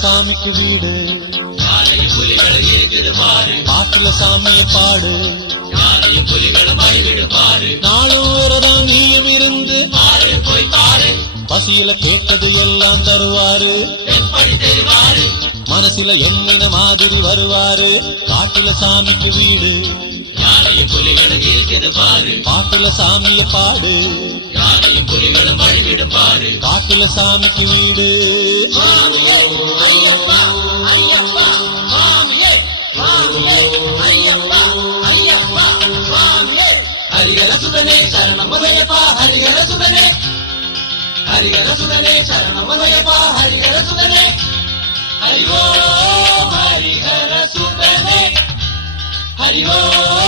சாமிக்கு வீடு பாட்டுல சாமிய பாடு நாளும் விரதம் நீயும் இருந்து பசியில கேட்டது எல்லாம் தருவாரு மனசுல எம்மின மாதிரி வருவாரு காட்டுல சாமிக்கு வீடு பாட்டுல சாமிய பாடு காட்டுல சாமிக்கு வீடு ஹரிகர சுதனே சரணமதையப்பா ஹரிகர சுதனே ஹரிகர சுதனே சரணமதையப்பா ஹரிகர சுதனே ஹரி ஓம் ஹரிகர சுதனே ஹரி ஓம்